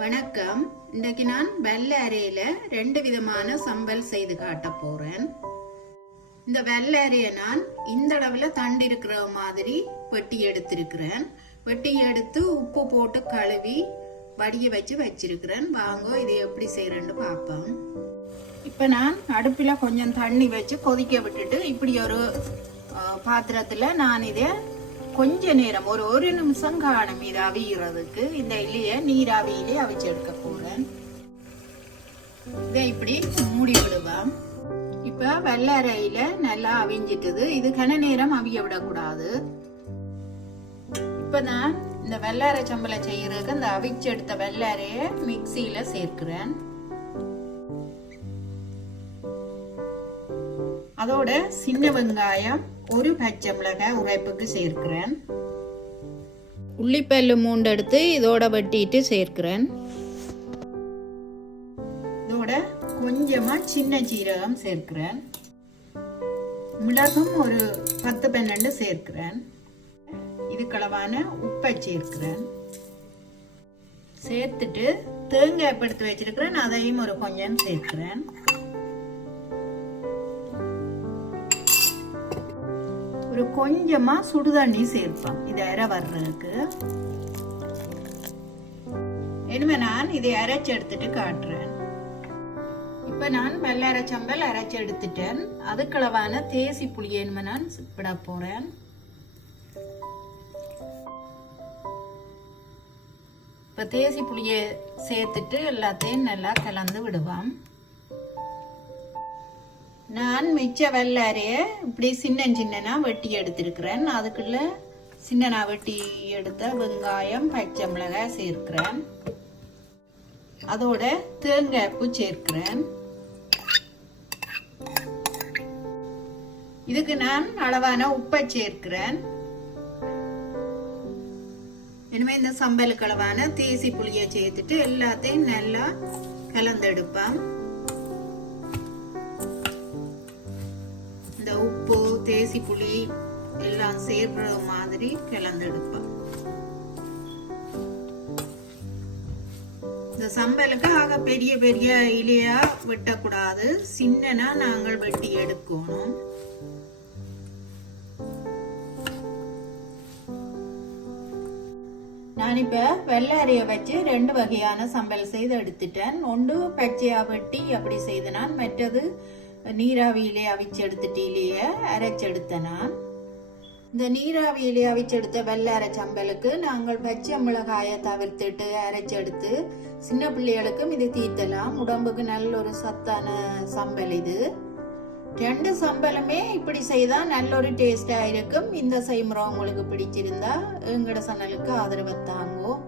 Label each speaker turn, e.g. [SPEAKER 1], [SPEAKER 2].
[SPEAKER 1] வணக்கம். இன்றைக்கு நான் வெள்ளை அரையில் ரெண்டு விதமான சம்பல் செய்து காட்ட போகிறேன் இந்த வெள்ளை அரையை நான் இந்த அளவில் தண்டு இருக்கிற மாதிரி வெட்டி எடுத்திருக்கிறேன். வெட்டி எடுத்து உப்பு போட்டு கழுவி வடிய வச்சு வச்சிருக்கிறேன். வாங்க இதை எப்படி செய்கிறேன்னு பார்ப்போம். இப்போ நான் அடுப்பில் கொஞ்சம் தண்ணி வச்சு கொதிக்க விட்டுட்டு இப்படி ஒரு பாத்திரத்தில் நான் இதை கொஞ்ச நேரம் ஒரு ஒரு நிமிஷம் காணும் இது அவியறதுக்கு. இந்த இலைய நீராவியிலே அவிச்சு எடுக்க போறேன். இதை இப்படி மூடி விடுவோம். இப்ப வெள்ளரையில நல்லா அவிஞ்சிட்டுது. இது கன நேரம் அவிய விடக்கூடாது. இப்ப நான் இந்த வெள்ளரை சம்பளை செய்யறதுக்கு இந்த அவிச்சு எடுத்த வெள்ளரைய மிக்சியில சேர்க்கிறேன். அதோட சின்ன வெங்காயம் ஒரு பச்சை மிளகாய் உரைப்புக்கு சேர்க்கிறேன். உள்ளிப்பல்லு மூண்டு எடுத்து இதோட வெட்டிட்டு சேர்க்கிறேன். இதோட கொஞ்சமா சின்ன சீரகம் சேர்க்கிறேன். மிளகும் ஒரு பத்து பன்னெண்டு சேர்க்கிறேன். இதுக்களவான உப்பை சேர்க்கிறேன். சேர்த்துட்டு தேங்காய் எடுத்து வச்சிருக்கிறேன் அதையும் ஒரு கொஞ்சம் சேர்க்கிறேன். ஒரு கொஞ்சமா சுடுதண்ணி சேர்ப்பேன் இது அரை வர்றதுக்கு. இனிமே நான் இதை அரைச்சு எடுத்துட்டு காட்டுறேன். இப்ப நான் வெள்ளரை சம்பல் அரைச்சு எடுத்துட்டேன். அதுக்களவான தேசி புளியை இனிமே நான் விட போறேன். இப்ப தேசி புளியை சேர்த்துட்டு எல்லாத்தையும் நல்லா கலந்து விடுவான் நான் மிச்ச வெள்ளாரைய இப்படி சின்ன சின்னனா வெட்டி எடுத்திருக்கிறேன். அதுக்குள்ள சின்னனா வெட்டி எடுத்த வெங்காயம் பச்சை மிளகாய் சேர்க்கிறேன். அதோட தேங்காய் பூ சேர்க்கிறேன். இதுக்கு நான் அளவான உப்பை சேர்க்கிறேன். இனிமே இந்த சம்பலுக்கு அளவான தேசி புளியை சேர்த்துட்டு எல்லாத்தையும் நல்லா கலந்தெடுப்பேன் இந்த உப்பு தேசி புளி எல்லாம் சேர்ற மாதிரி கிளந்தெடுப்பேன் இந்த சம்பலுக்கு ஆக பெரிய பெரிய இலையா வெட்டக்கூடாது. சின்னனா நாங்கள் வெட்டி எடுக்கணும். நான் இப்போ வெள்ளை வச்சு ரெண்டு வகையான சம்பல் செய்து எடுத்துட்டேன். ஒன்று பச்சையாக வெட்டி அப்படி செய்தனான் மற்றது நீராவியிலே அவிச்சு டீலியை அரைச்செடுத்த நான். இந்த நீராவியிலே அவிச்செடுத்த வெள்ளை அரைச்சம்பலுக்கு நாங்கள் பச்சை மிளகாயை தவிர்த்துட்டு அரைச்செடுத்து சின்ன பிள்ளைகளுக்கும் இது தீத்தலாம் உடம்புக்கு நல்ல ஒரு சத்தான சம்பல் இது. ரெண்டு சம்பலுமே இப்படி செய்தா நல்ல ஒரு டேஸ்டா இருக்கும். இந்த செய்முறை உங்களுக்கு பிடிச்சிருந்தா எங்கட சனலுக்கு ஆதரவு தாங்கோ.